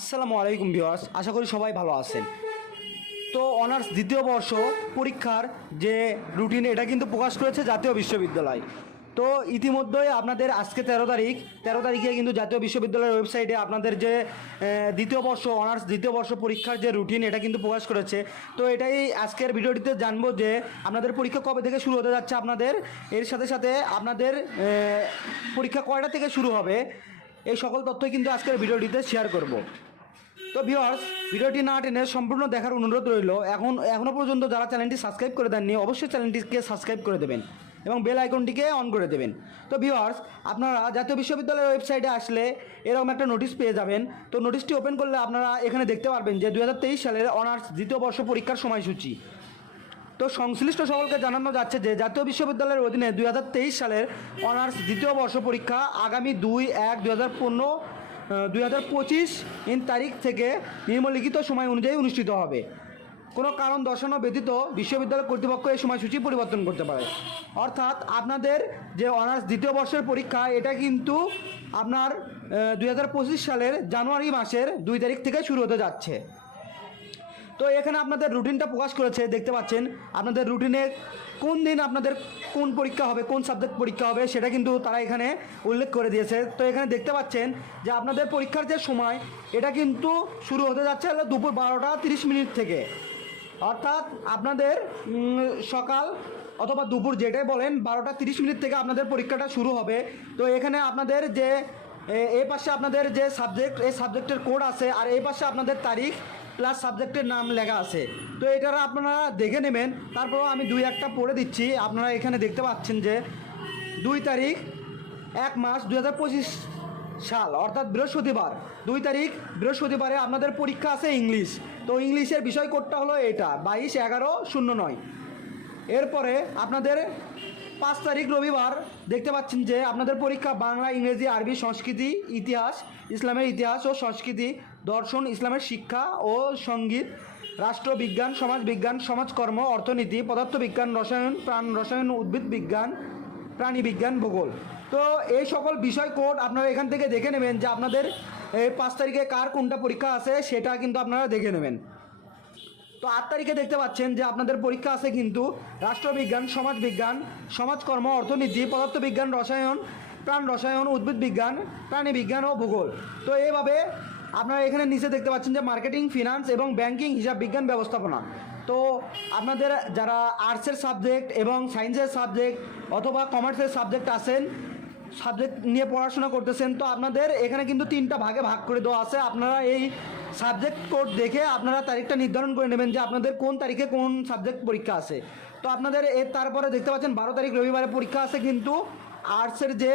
আসসালামু আলাইকুম ভিউয়ার্স, আশা করি সবাই ভালো আছেন। তো অনার্স দ্বিতীয় বর্ষ পরীক্ষার যে রুটিন এটা কিন্তু প্রকাশ করেছে জাতীয় বিশ্ববিদ্যালয়। তো ইতিমধ্যেই আপনাদের আজকে তেরো তারিখ, তেরো তারিখে কিন্তু জাতীয় বিশ্ববিদ্যালয়ের ওয়েবসাইটে আপনাদের যে দ্বিতীয় বর্ষ, অনার্স দ্বিতীয় বর্ষ পরীক্ষার যে রুটিন এটা কিন্তু প্রকাশ করেছে। তো এটাই আজকের ভিডিওটিতে জানব যে, আপনাদের পরীক্ষা কবে থেকে শুরু হতে যাচ্ছে আপনাদের। এর সাথে সাথে আপনাদের পরীক্ষা কয়টা থেকে শুরু হবে, এই সকল তথ্যই কিন্তু আজকের ভিডিওটিতে শেয়ার করব। তো ভিউয়ার্স ভিডিওটি না টেনে সম্পূর্ণ দেখার অনুরোধ রইল। এখন এখনও পর্যন্ত যারা চ্যানেলটি সাবস্ক্রাইব করে দেননি, অবশ্যই চ্যানেলটিকে সাবস্ক্রাইব করে দেবেন এবং বেল আইকনটিকে অন করে দেবেন। তো ভিউয়ার্স আপনারা জাতীয় বিশ্ববিদ্যালয়ের ওয়েবসাইটে আসলে এরকম একটা নোটিশ পেয়ে যাবেন। তো নোটিশটি ওপেন করলে আপনারা এখানে দেখতে পারবেন যে দুহাজার তেইশ সালের অনার্স দ্বিতীয় বর্ষ পরীক্ষার সময়সূচি। তো সংশ্লিষ্ট সকলকে জানানো যাচ্ছে যে জাতীয় বিশ্ববিদ্যালয়ের অধীনে দুই হাজার তেইশ সালের অনার্স দ্বিতীয় বর্ষ পরীক্ষা আগামী দুই এক পনেরো দুই হাজার পঁচিশ ইন তারিখ থেকে নিম্নলিখিত সময় অনুযায়ী অনুষ্ঠিত হবে। কোনো কারণ দর্শানো ব্যতীত বিশ্ববিদ্যালয় কর্তৃপক্ষ এই সময়সূচি পরিবর্তন করতে পারে। অর্থাৎ আপনাদের যে অনার্স দ্বিতীয় বর্ষের পরীক্ষা, এটা কিন্তু আপনার দুই হাজার পঁচিশ সালের জানুয়ারি মাসের দুই তারিখ থেকে শুরু হতে যাচ্ছে। তো এখানে আপনাদের রুটিনটা প্রকাশ করেছে, দেখতে পাচ্ছেন। আপনাদের রুটিনে কোন দিন আপনাদের কোন পরীক্ষা হবে, কোন সাবজেক্ট পরীক্ষা হবে, সেটা কিন্তু তারা এখানে উল্লেখ করে দিয়েছে। তো এখানে দেখতে পাচ্ছেন যে আপনাদের পরীক্ষার যে সময়, এটা কিন্তু শুরু হতে যাচ্ছে হলো দুপুর বারোটা তিরিশ মিনিট থেকে। অর্থাৎ আপনাদের সকাল অথবা দুপুর যেটাই বলেন, বারোটা তিরিশ মিনিট থেকে আপনাদের পরীক্ষাটা শুরু হবে। তো এখানে আপনাদের যে এই পাশে আপনাদের যে সাবজেক্ট এই সাবজেক্টের কোড আছে, আর এই পাশে আপনাদের তারিখ প্লাস সাবজেক্টের নাম লেখা আছে। তো এটারা আপনারা দেখে নেবেন, তারপরও আমি দুই একটা পড়ে দিচ্ছি। আপনারা এখানে দেখতে পাচ্ছেন যে দুই তারিখ, এক মাস দু হাজার পঁচিশ সাল, অর্থাৎ বৃহস্পতিবার। দুই তারিখ, বৃহস্পতিবারে আপনাদের পরীক্ষা আছে ইংলিশ। তো ইংলিশের বিষয় কোডটা হলো এটা, বাইশ এগারো শূন্য নয়। এরপরে আপনাদের পাঁচ তারিখ রবিবার দেখতে পাচ্ছেন যে আপনাদের পরীক্ষা বাংলা, ইংরেজি, আরবি, সংস্কৃতি, ইতিহাস, ইসলামের ইতিহাস ও সংস্কৃতি, দর্শন, ইসলামের শিক্ষা ও সংগীত, রাষ্ট্রবিজ্ঞান, সমাজবিজ্ঞান, সমাজকর্ম, অর্থনীতি, পদার্থবিজ্ঞান, রসায়ন, প্রাণ রসায়ন, উদ্ভিদ বিজ্ঞান প্রাণী বিজ্ঞান ভূগোল। তো এই সকল বিষয় কোড আপনারা এখান থেকে দেখে নেবেন যে আপনাদের এই পাঁচ তারিখে কার কোনটা পরীক্ষা আছে সেটা কিন্তু আপনারা দেখে নেবেন। তো আট তারিখে দেখতে পাচ্ছেন যে আপনাদের পরীক্ষা আছে কিন্তু রাষ্ট্রবিজ্ঞান, সমাজবিজ্ঞান, সমাজকর্ম, অর্থনীতি, পদার্থবিজ্ঞান, রসায়ন, প্রাণ রসায়ন, উদ্ভিদ বিজ্ঞান, প্রাণী বিজ্ঞান ও ভূগোল। তো এইভাবে আপনারা এখানে নিচে দেখতে পাচ্ছেন যে মার্কেটিং, ফিনান্স এবং ব্যাংকিং, হিসাব বিজ্ঞান ব্যবস্থাপনা। তো আপনাদের যারা আর্টসের সাবজেক্ট এবং সায়েন্সের সাবজেক্ট অথবা কমার্সের সাবজেক্ট আছেন সাবজেক্ট নিয়ে পড়াশোনা করতেছেন, তো আপনাদের এখানে কিন্তু তিনটা ভাগে ভাগ করে দেওয়া আছে। আপনারা এই সাবজেক্ট কোড দেখে আপনারা তারিখটা নির্ধারণ করে নেবেন যে আপনাদের কোন তারিখে কোন সাবজেক্ট পরীক্ষা আছে। তো আপনাদের এর তারপরে দেখতে পাচ্ছেন, বারো তারিখ রবিবারে পরীক্ষা আছে কিন্তু আর্টসের যে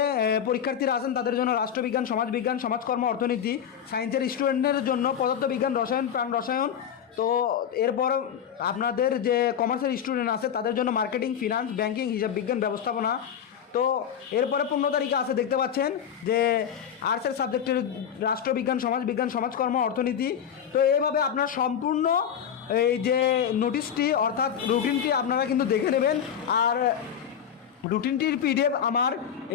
পরীক্ষার্থীরা আছেন, তাদের জন্য রাষ্ট্রবিজ্ঞান, সমাজবিজ্ঞান, সমাজকর্ম, অর্থনীতি সায়েন্সের স্টুডেন্টদের জন্য পদার্থবিজ্ঞান, রসায়ন, প্রাণ রসায়ন, তো এরপর আপনাদের যে কমার্সের স্টুডেন্ট আছে, তাদের জন্য মার্কেটিং ফিনান্স ব্যাংকিং হিসাব বিজ্ঞান ব্যবস্থাপনা তো এরপরে পনেরো তারিখে আছে, দেখতে পাচ্ছেন যে আর্টসের সাবজেক্টের রাষ্ট্রবিজ্ঞান, সমাজবিজ্ঞান, সমাজকর্ম, অর্থনীতি। তো এইভাবে আপনার সম্পূর্ণ এই যে নোটিশটি অর্থাৎ রুটিনটি আপনারা কিন্তু দেখে নেবেন। আর রুটিনটির পিডিএফ আমার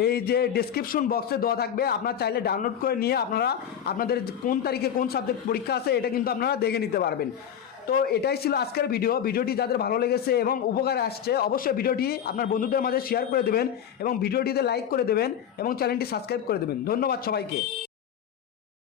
এই যে ডেসক্রিপশন বক্সে দেওয়া থাকবে। আপনার চাইলে ডাউনলোড করে নিয়ে আপনারা, আপনাদের কোন তারিখে কোন সাবজেক্ট পরীক্ষা আছে, এটা কিন্তু আপনারা দেখে নিতে পারবেন। তো এটাই ছিল আজকের ভিডিও। ভিডিওটি যাদের ভালো লেগেছে এবং উপকারে আসছে, অবশ্যই ভিডিওটি আপনার বন্ধুদের মাঝে শেয়ার করে দেবেন এবং ভিডিওটিতে লাইক করে দেবেন এবং চ্যানেলটি সাবস্ক্রাইব করে দেবেন। ধন্যবাদ সবাইকে।